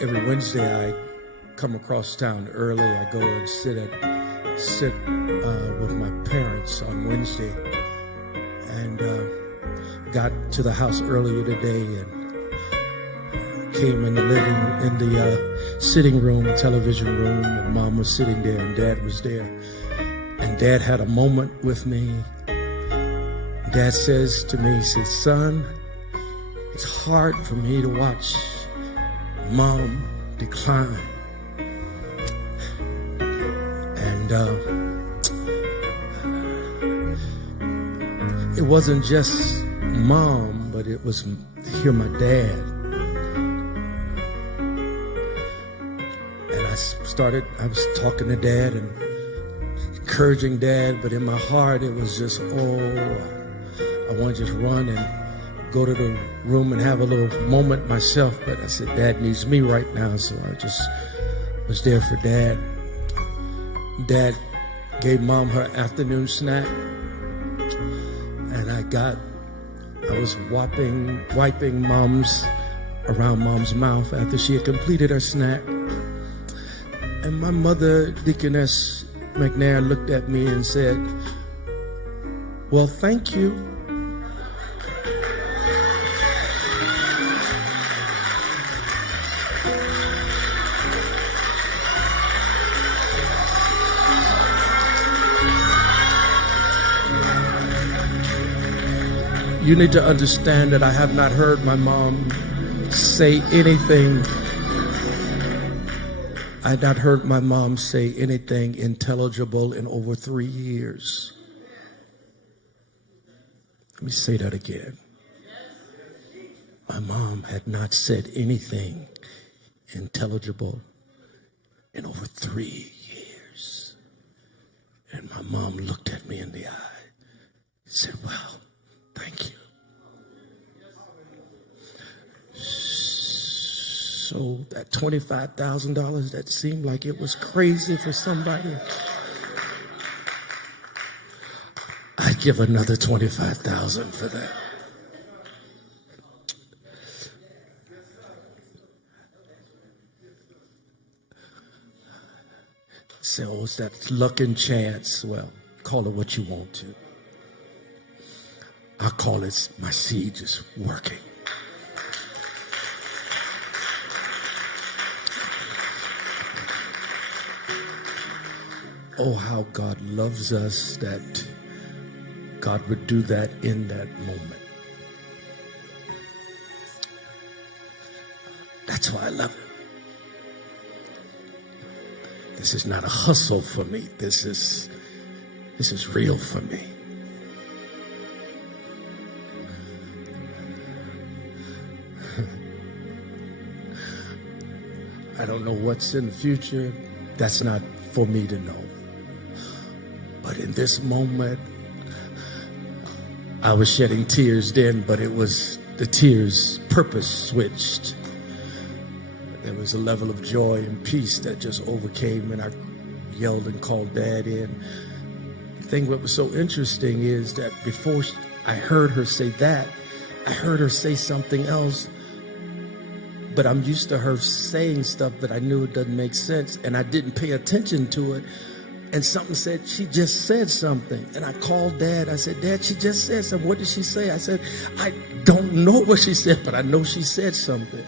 Every Wednesday, I come across town early. I go and sit with my parents on Wednesday, and got to the house earlier today and came in the sitting room, television room, and Mom was sitting there and Dad was there, and Dad had a moment with me. Dad says to me, he says, "Son, it's hard for me to watch Mom decline." And it wasn't just Mom, but it was to hear my dad. And I was talking to Dad and encouraging Dad, but in my heart it was just, I want to just run and go to the room and have a little moment myself. But I said, Dad needs me right now, so I just was there for Dad. Dad gave Mom her afternoon snack, and I was wiping around Mom's mouth after she had completed her snack. And my mother, Deaconess McNair, looked at me and said, "Well, thank you." You need to understand that I have not heard my mom say anything. I have not heard my mom say anything intelligible in over 3 years. Let me say that again. My mom had not said anything intelligible in over 3 years. And my mom looked at me in the eye and said, "Wow, thank you." So that $25,000 that seemed like it was crazy for somebody, I'd give another $25,000 for that. So it's that luck and chance. Well, call it what you want to. I call it my seed is working. Oh, how God loves us that God would do that in that moment. That's why I love Him. This is not a hustle for me. This is real for me. I don't know what's in the future. That's not for me to know. But in this moment, I was shedding tears then, but it was the tears purpose switched. There was a level of joy and peace that just overcame, and I yelled and called Dad in. The thing what was so interesting is that before I heard her say that, I heard her say something else. But I'm used to her saying stuff that I knew it doesn't make sense, and I didn't pay attention to it. And something said, she just said something. And I called Dad. I said, "Dad, she just said something. What did she say?" I said, "I don't know what she said, but I know she said something."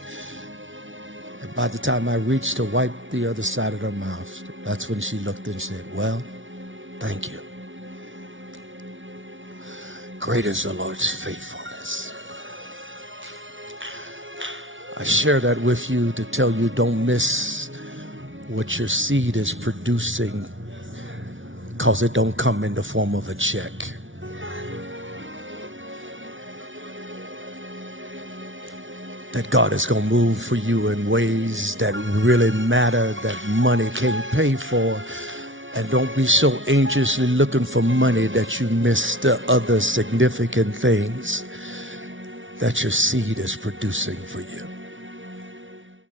And by the time I reached to wipe the other side of her mouth, that's when she looked and said, "Well, thank you. Great is the Lord's faithfulness." I share that with you to tell you don't miss what your seed is producing, because it don't come in the form of a check. That God is going to move for you in ways that really matter, that money can't pay for. And don't be so anxiously looking for money that you miss the other significant things that your seed is producing for you.